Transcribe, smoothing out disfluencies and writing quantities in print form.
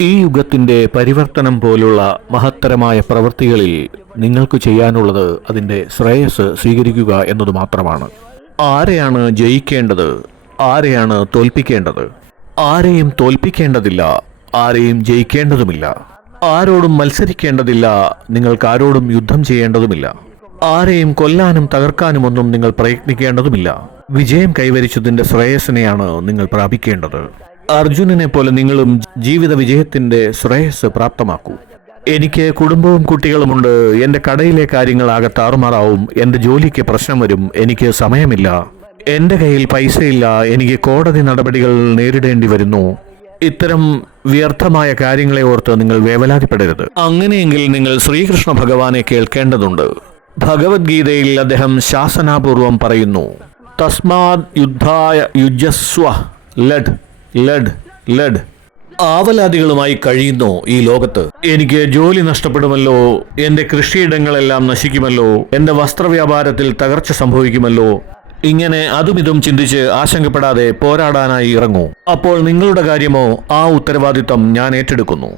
ഈ യുഗത്തിന്റെ പരിവർത്തനം പോലുള്ള മഹത്തരമായ പ്രവൃത്തികളിൽ നിങ്ങൾക്ക് ചെയ്യാനുള്ളത് അതിന്റെ ശ്രേയസ് സ്വീകരിക്കുക എന്നതു മാത്രമാണ്. ആരെയാണ് ജയിക്കേണ്ടത്, ആരെയാണ് തോൽപ്പിക്കേണ്ടത്? ആരെയും തോൽപ്പിക്കേണ്ടതില്ല, ആരെയും ജയിക്കേണ്ടതുമില്ല. ആരോടും മത്സരിക്കേണ്ടതില്ല, നിങ്ങൾക്ക് ആരോടും യുദ്ധം ചെയ്യേണ്ടതുമില്ല. ആരെയും കൊല്ലാനും തകർക്കാനുമൊന്നും നിങ്ങൾ പ്രയത്നിക്കേണ്ടതുമില്ല. വിജയം കൈവരിച്ചതിന്റെ ശ്രേയസിനെയാണ് നിങ്ങൾ പ്രാപിക്കേണ്ടത്. അർജുനനെ പോലെ നിങ്ങളും ജീവിത വിജയത്തിന്റെ ശ്രേയസ് പ്രാപ്തമാക്കൂ. എനിക്ക് കുടുംബവും കുട്ടികളുമുണ്ട്. എന്റെ കടയിലെ കാര്യങ്ങളാകെ താറുമാറാവും. എന്റെ ജോലിക്ക് പ്രശ്നം വരും. എനിക്ക് സമയമില്ല. എന്റെ കയ്യിൽ പൈസയില്ല. എനിക്ക് കോടതി നടപടികൾ നേരിടേണ്ടി വരുന്നു. ഇത്തരം വ്യർത്ഥമായ കാര്യങ്ങളെ ഓർത്ത് നിങ്ങൾ വേവലാതിപ്പെടരുത്. അങ്ങനെയെങ്കിൽ നിങ്ങൾ ശ്രീകൃഷ്ണ ഭഗവാനെ കേൾക്കേണ്ടതുണ്ട്. ഭഗവത്ഗീതയിൽ അദ്ദേഹം ശാസനാപൂർവം പറയുന്നു, തസ്മാത് യുദ്ധായ യുജസ്വ, ലഡ് ലഡ് ലഡ്. ആവലാദികളുമായി കഴിയുന്നു ഈ ലോകത്ത്. എനിക്ക് ജോലി നഷ്ടപ്പെടുമല്ലോ, എന്റെ കൃഷിയിടങ്ങളെല്ലാം നശിക്കുമല്ലോ, എന്റെ വസ്ത്രവ്യാപാരത്തിൽ തകർച്ച സംഭവിക്കുമല്ലോ. ഇങ്ങനെ അതും ഇതും ചിന്തിച്ച് ആശങ്കപ്പെടാതെ പോരാടാനായി ഇറങ്ങൂ. അപ്പോൾ നിങ്ങളുടെ കാര്യമോ, ആ ഉത്തരവാദിത്തം ഞാൻ ഏറ്റെടുക്കുന്നു.